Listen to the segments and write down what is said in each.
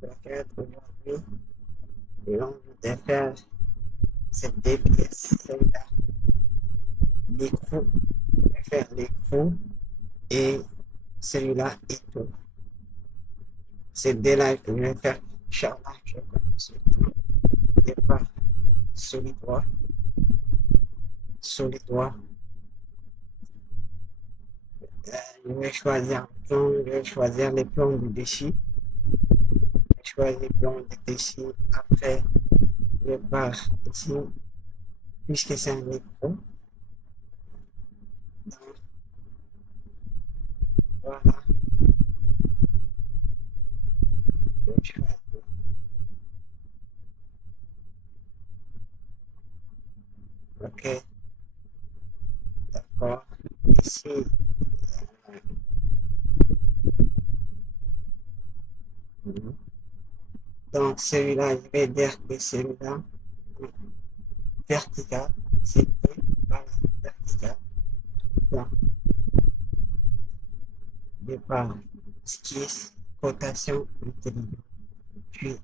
Plaquette aujourd'hui. Et on voudrait faire cette deux pièces, celle-là, l'écrou, faire l'écrou et celui-là et tout. C'est deux là que je vais faire. Inch'Allah, je commence. Départ solidoire, solidoire. Je vais choisir un plan, je vais choisir les plans du dessus. Je vais choisir les plans du dessus. Après, je pars ici, puisque c'est un écrou. Voilà, je vais choisir. Ok, d'accord. Ici, donc celui-là, je vais dire que celui-là, vertical, c'est mieux. Voilà, vertical. Donc, départ, esquisse, rotation intelligente. Puis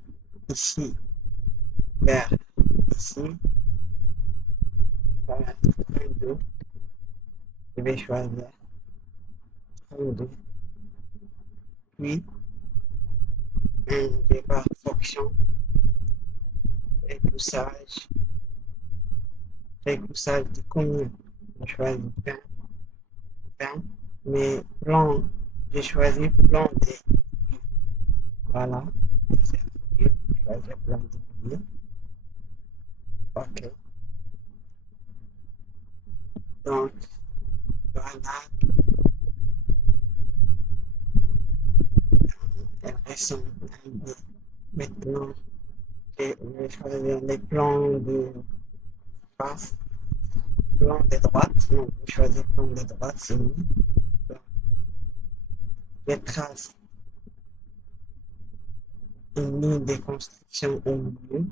ici, vers ici, voilà, 32. Je vais choisir 32. Puis, un départ fonction, repoussage, repoussage de combien? Je choisis 20, 20. Mais plan, j'ai choisi plan D. Voilà, c'est mieux. Je choisis plan D. Ok. Donc, voilà, elle ressemble un peu. Maintenant, je vais choisir les plans de face, plan de droite. Non, je vais choisir plan de droite, c'est mieux. Donc, je trace une ligne de construction au milieu.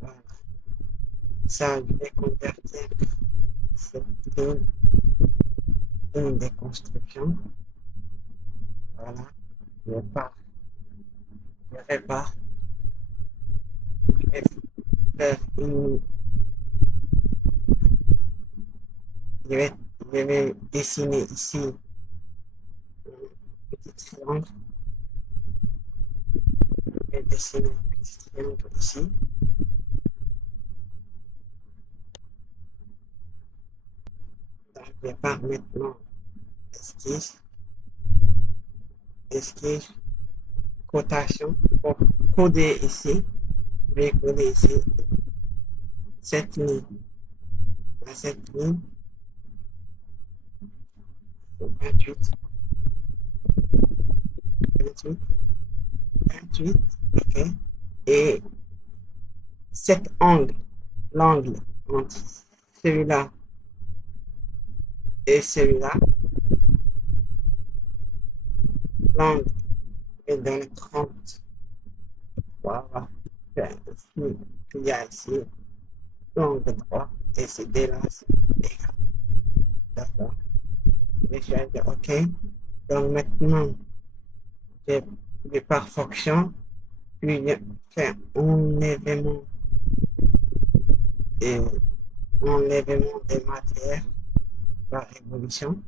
Voilà. Ça, je vais convertir cette ligne de construction. Voilà. Je pars, je répare, je vais faire une, je vais, je vais dessiner ici un petit triangle. Je vais dessiner un petit triangle ici. Donc, je pars maintenant esquisse, esquisse, cotation. Pour coder ici, je vais coder ici cette ligne. À cette ligne, 28, 28, 28, ok. Et cet angle, l'angle entre celui-là et celui-là, l'angle est dans 30. Voilà. Ici, il y a ici l'angle droit et c'est deux là, c'est égal. D'accord. Je vais dire OK. Donc maintenant, je vais par fonction, puis je fais enlèvement et enlèvement des matières par révolution.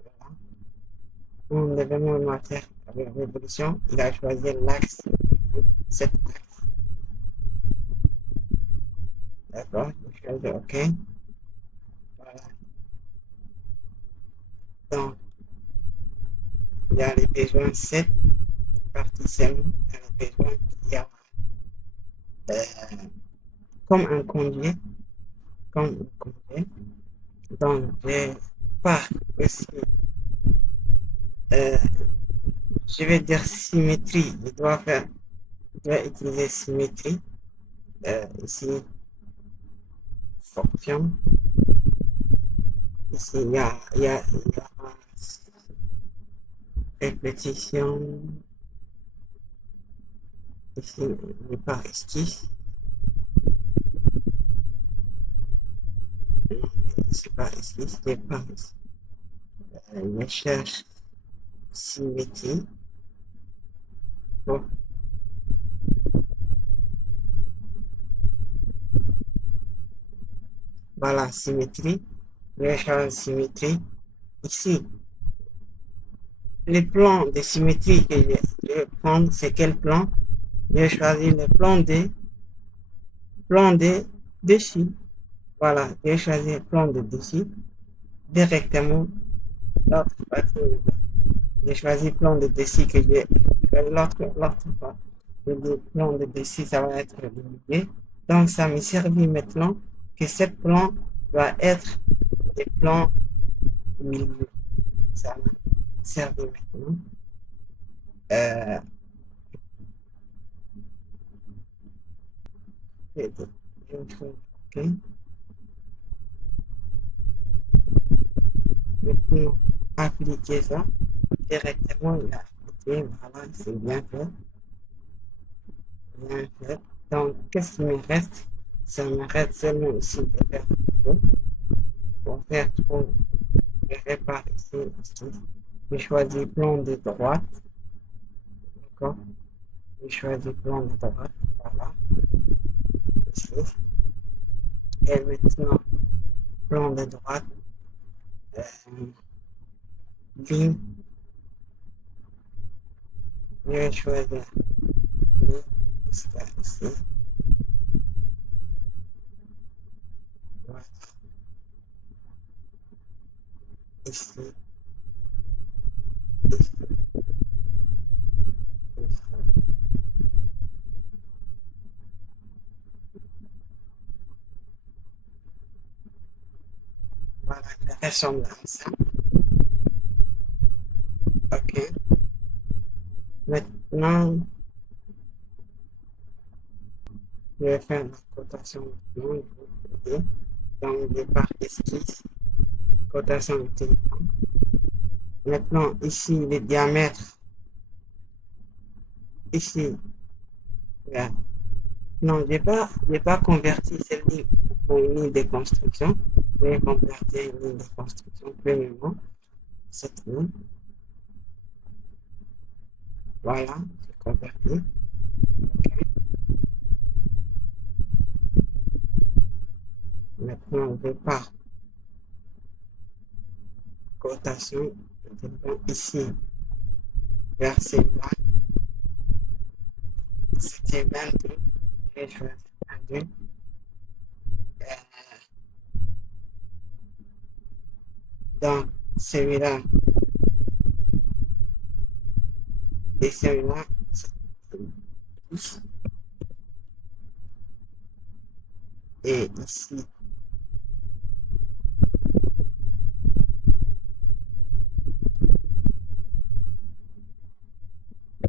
Voilà. Enlèvement des matières par révolution. Il a choisi l'axe, cet axe. D'accord. Je vais dire OK. Voilà. Donc, il y a les besoins 7 parties seulement. Il y a les besoins qu'il y a euh, comme un conduit. Comme un conduit. Donc, je pars aussi. Euh, je vais dire symétrie. Je dois utiliser symétrie. Ici, fonction. Ici, il y a répétition ici, départ esquisse. C'est pas esquisse, départ esquisse. Je cherche symétrie. Bon, voilà, symétrie. Je vais choisir symétrie. Ici, les plans de symétrie que je vais prendre, c'est quel plan? Je vais choisir le plan de dessus. Voilà, je vais choisir le plan de dessus. Directement, l'autre partie. J'ai choisi plan de dessus que j'ai l'autre fois. Le plan de dessus, ça va être limité. Donc, ça me servit maintenant que ce plan doit être le plan milieu. Ça m'a servi maintenant. Euh, ok. Maintenant, appliquer ça directement. Il a appliqué. Voilà, c'est bien fait. Bien fait. Donc, qu'est-ce qui me reste? Ça me reste seulement ici de faire trop. Pour faire trop, je répare ici. Je choisis plan de droite. D'accord? Je choisis plan de droite. Voilà. Ici. Et maintenant, plan de droite. Euh, ligne. Je vais choisir ligne. Ici. Voilà. Ici. Ici. Ici. Voilà, il ressemble à ça. Ok. Maintenant, je vais faire la cotation maintenant. Dans le départ esquisse, cotation intelligente. Maintenant, ici, le diamètre, ici, là. Non, j'ai pas converti cette ligne en une ligne de construction. Je vais convertir une ligne de construction, premièrement, cette ligne. Voilà, c'est converti. Okay. Maintenant, je pars. Cotation, ici, vers celui-là, c'était 22. Je vais choisir 22. Donc, celui-là et celui-là, c'est 10. Et ici,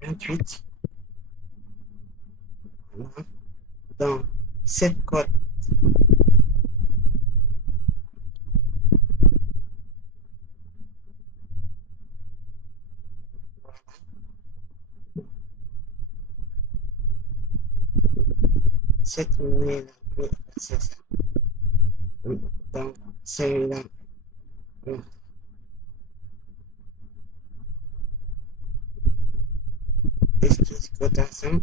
28. Voilà. Donc, cette cote, cette ligne-là, c'est ça. Donc, celui-là, esquisse cotation,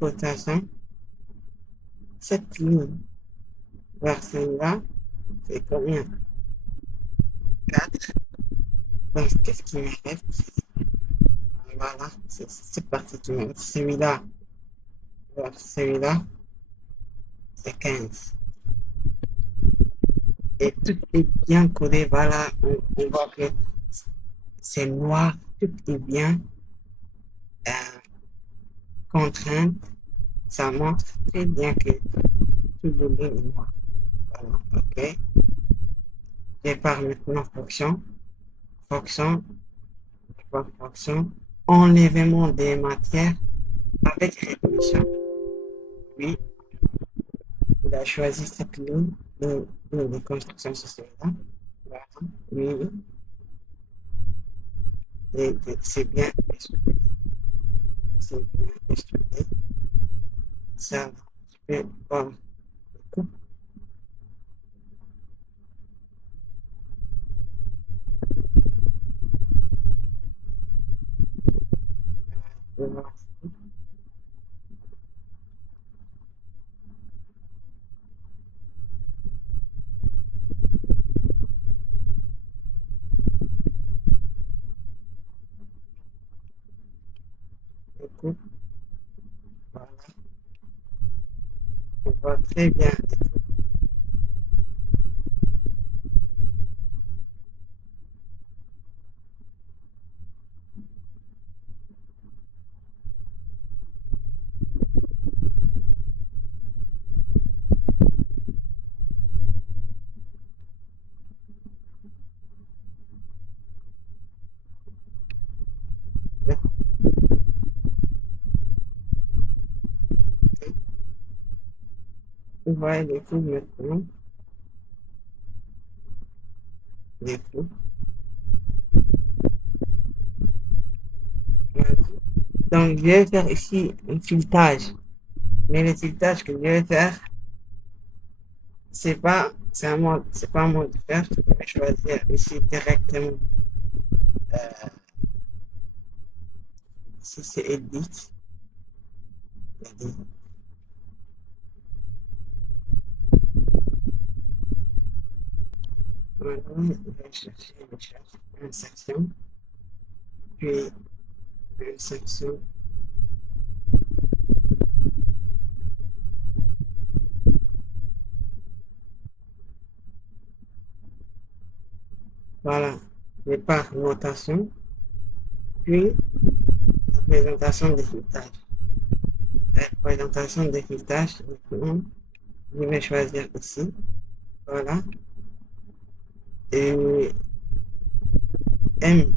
cotation, cette ligne vers celle-là, c'est combien? 4. Donc, qu'est-ce qui me reste? Voilà, c'est cette partie qui me reste. Celui-là, vers celui-là, c'est 15. Et tout est bien codé. Voilà, on voit que c'est noir, tout est bien euh, contraint. Ça montre très bien que tout le ligne est noir. Voilà, ok. Je pars maintenant fonction. Fonction, fonction. Enlèvement des matières avec résolution. Oui, il a choisi cette ligne de construction sur celui-là. Voilà. Oui, oui. Et c'est bien exprimé. C'est bien exprimé. Ça, je peux voir le coup. Je peux voir le coup. Voilà. On voit très bien. On voit les coups maintenant. Les coups. Voilà. Donc, je vais faire ici un filetage. Mais le filetage que je vais faire, c'est pas à moi de faire. Je vais choisir ici directement. Si c'est Edit, Edit. Voilà, je vais chercher une section, puis une section. Voilà, les par notation, puis la présentation des filtrages. La présentation des filtrages, maintenant, je vais choisir ici. Voilà. Et M,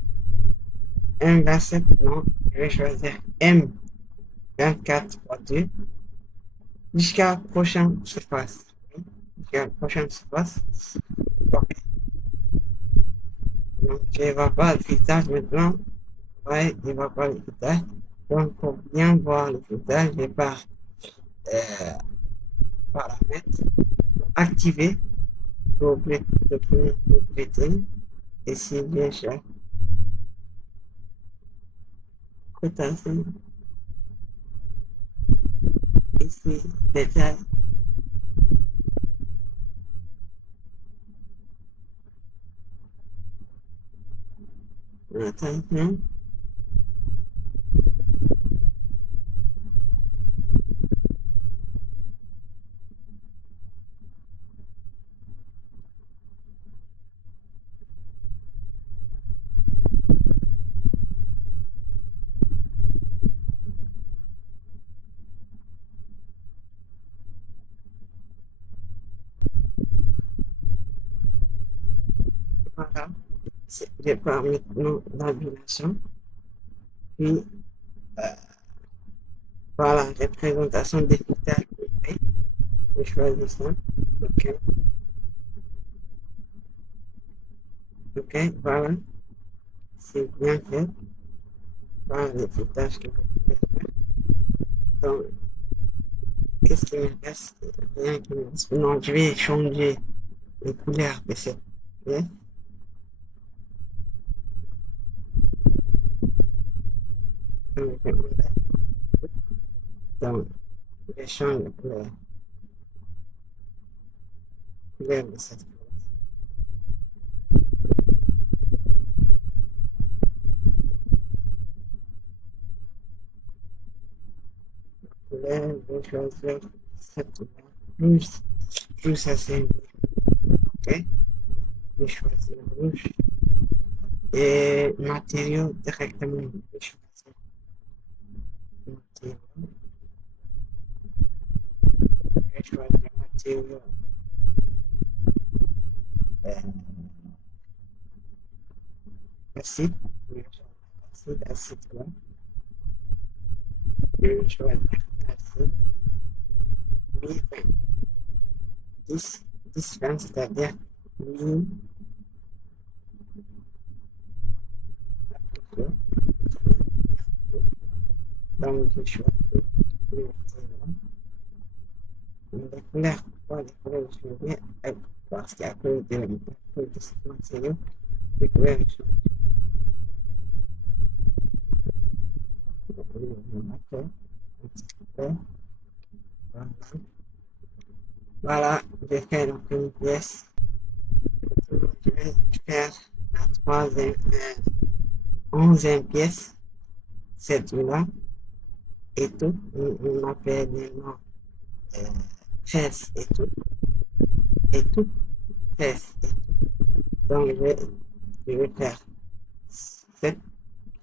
M27, non, je vais choisir M24.2 jusqu'à la prochaine surface. Jusqu'à la prochaine surface. Ok. Donc, je ne vois pas le filtrage maintenant. Ouais, je ne vois pas le filtrage. Donc, pour bien voir le filtrage, je pars euh, paramètres, activer le bulletin. Et si je cherche cotation, ici, détail, attention, voilà. Je pars maintenant l'ambulation. Puis, euh, voilà, représentation des critères. Je choisis ça. OK, OK, voilà. C'est bien fait. Voilà les tâches que vous pouvez faire. Donc, qu'est-ce qui me reste? Rien qui me reste. Non, je vais changer les couleurs de cette pièce. Donc, je change la couleur de cette pièce. Couleur, je vais choisir cette couleur. Plus assez. OK, je choisis le rouge. Et matériaux directement. Je choisis matériaux. Je choisis matériaux. Euh, acide. Acide, là. Je choisis acide. mi-20. 10, 10, 20, c'est-à-dire mi, donc je choisis les couleurs. Pourquoi les couleurs je choisis? Parce qu'à cause de ce matériau, les couleurs je choisis. Ok, un petit peu. Voilà. Voilà, j'ai fait donc une pièce. Je vais faire la troisième, 11e pièce, cette là et tout. On appelle les noms euh, 13 et tout, 13 et tout. Donc, je vais faire cette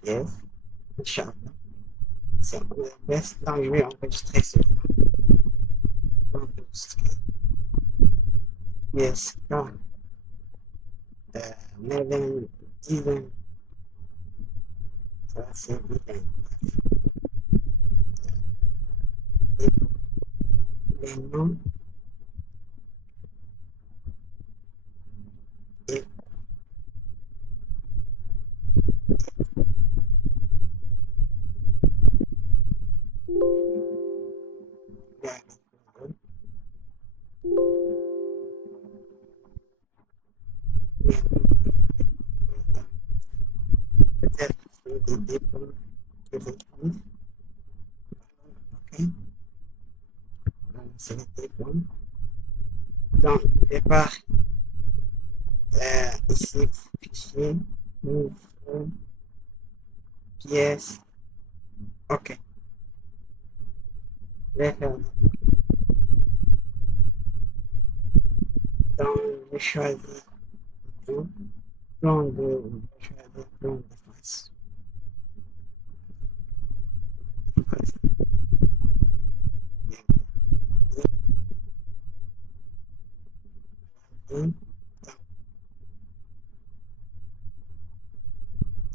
pièce, Inch'Allah. C'est une pièce, donc je vais enregistrer cela. Enregistrer pièce K, 9, 10, ça c'est bien. Les noms et les noms, peut-être des dépôts que j'écris. Ok, donc c'est les dépôts. Donc, je pars ici, fichier, nouveau, pièce. Ok, je vais faire. Donc, je choisis tout. Plan de, je choisis plan de face. Face. Donc,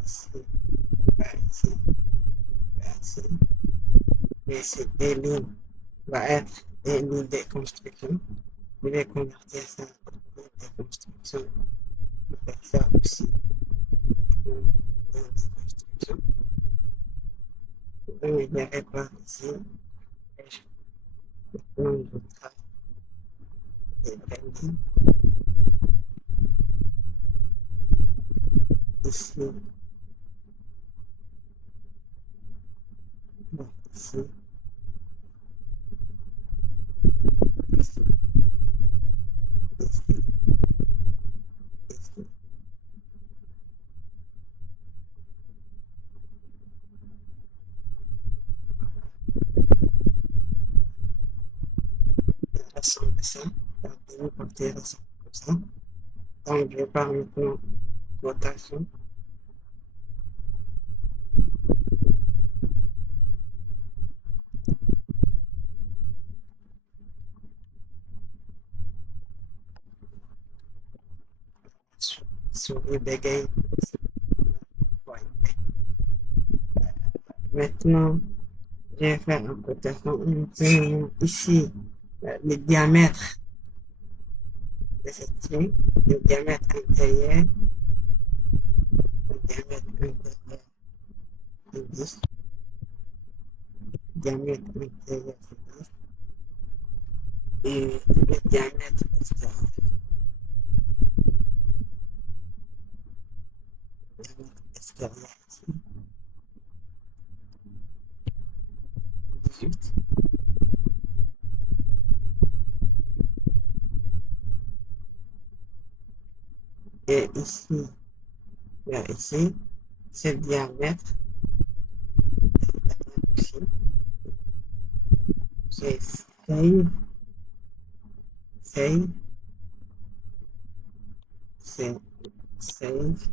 ici, ici, ici. Mais ces deux lignes va être des lignes de construction. Je vais convertir ça en ligne de construction. On va faire ça aussi une ligne de construction. Donc, il y avait par ici le plan de travail et branding. Ici, bon, ici, ici, ici, ici. Rassemble ça. Partez-vous partir rassemble comme ça. Donc, je pars maintenant rotation. Souris bégaye. Maintenant, je vais faire une cotation. Ici, le diamètre de cette ligne, le diamètre intérieur, le diamètre intérieur c'est 10, le diamètre intérieur c'est 10, et le diamètre extérieur, le diamètre extérieur ici, 18. Et ici, là, ici, c'est le diamètre ici, c'est save, c'est save, save,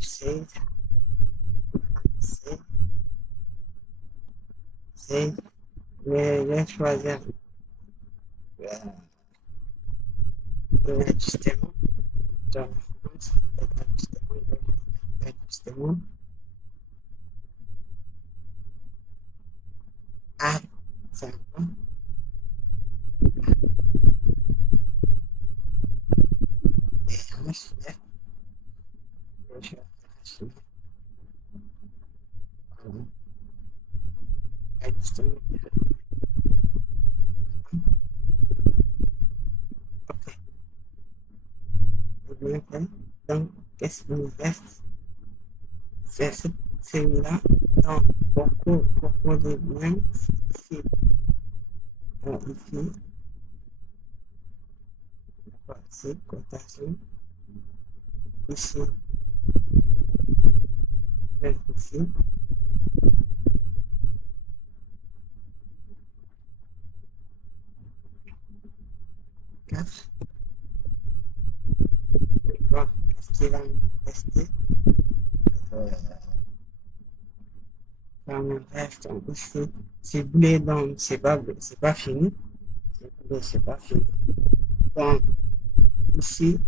save, save. Mais je vais choisir euh, un ajustement. Genre, ajustement, je vais choisir ajustement. Add Ça va. Et HF, je vais HF. Voilà. Justement, ok, c'est bien fait. Donc, qu'est-ce qu'il nous reste? C'est celui-là. Donc, pour les biens, ici, ici, ici, cotation, ici, ici, 4. D'accord. Qu'est-ce qui va nous rester? Euh, ça me reste ici. C'est blé, donc c'est pas fini. C'est blé, c'est pas fini. Donc, ici,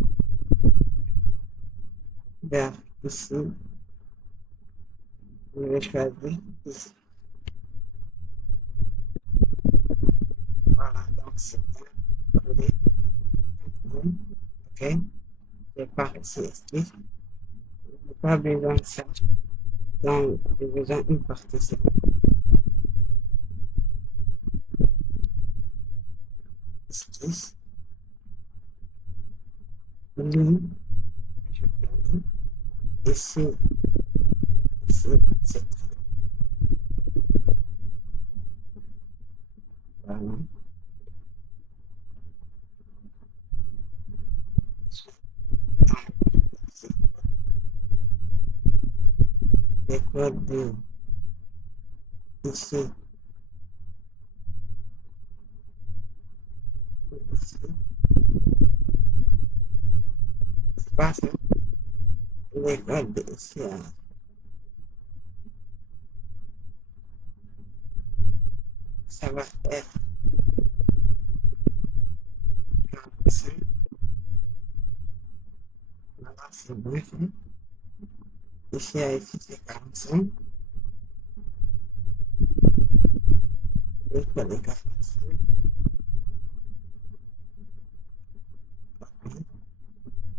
vers ici, je vais choisir ici. Voilà, donc c'est bien. Collé. Ok. Je pars ici, explique. Je n'ai pas besoin de ça. Donc, j'ai besoin d'une partition. Esquisse. Ligne. Je termine. Ici, ici, c'est très. Voilà. Les codes de ici, ici. C'est pas ça. Les codes de ici, ça va être 45. Voilà, c'est bien fait. Ici, ici, c'est 45. Les codes de 45.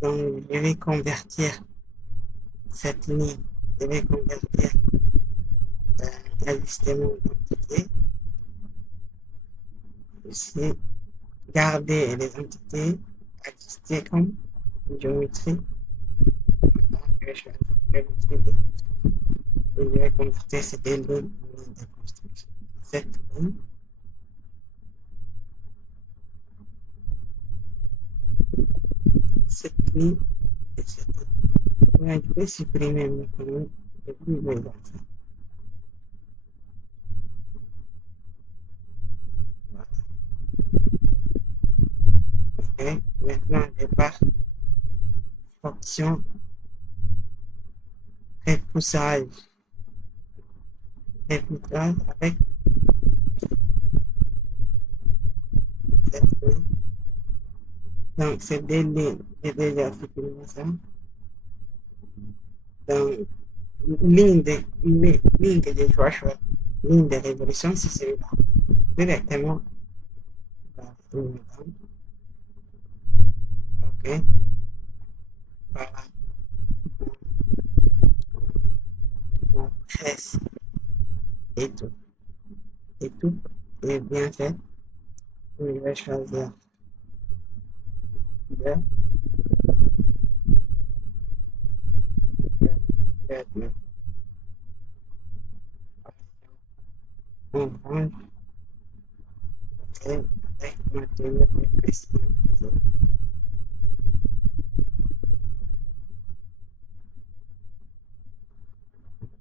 Donc, je vais convertir cette ligne. Je vais convertir l'ajustement d'entité. Ici, garder les entités, ajuster comme géométrie. Donc, je vais choisir géométrie de construction. Et je vais convertir cette ligne en ligne de construction. Cette ligne, cette ligne et cette ligne. Là, je vais supprimer mon colonne et puis je vais voir ça. Voilà. Ok, maintenant, je pars option repoussage. Repoussage avec cette ligne. Donc, c'est des lignes. J'ai déjà supprimé ça. Donc, ligne que je dois choisir, ligne de révolution, c'est celui-là. Directement dans le OK. Voilà. On presse et tout. Et tout est bien fait. Je vais choisir le, le, on range, OK, avec matériau de précision.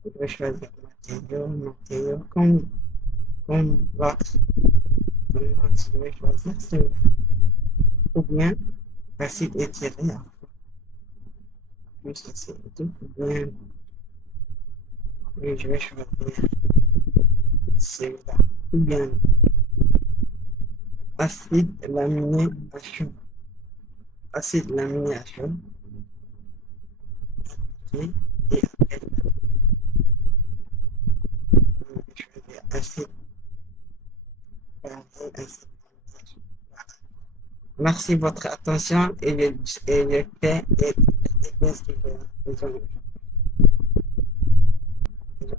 Je vais choisir matériau, comme l'autre. Comme l'autre, je vais choisir celui-là. Ou bien, acide étiré, juste c'est tout. Ou bien, je vais choisir celui-là. Ou bien, acide laminé à chaud. Acide laminé à chaud. Okay. Et après, je vais choisir acide parler à ce moment. Merci de votre attention et je fais des choses que j'ai besoin.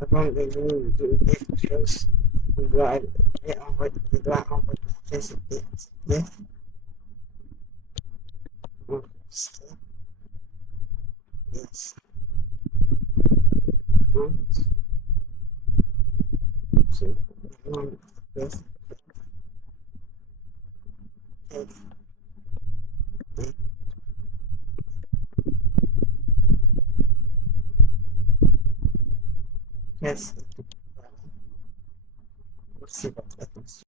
Avant de vous dire quelque chose, je dois enregistrer cette pièce. Enregistrer. Yes. So, yes. Yes. Yes. Voilà. Merci de votre attention.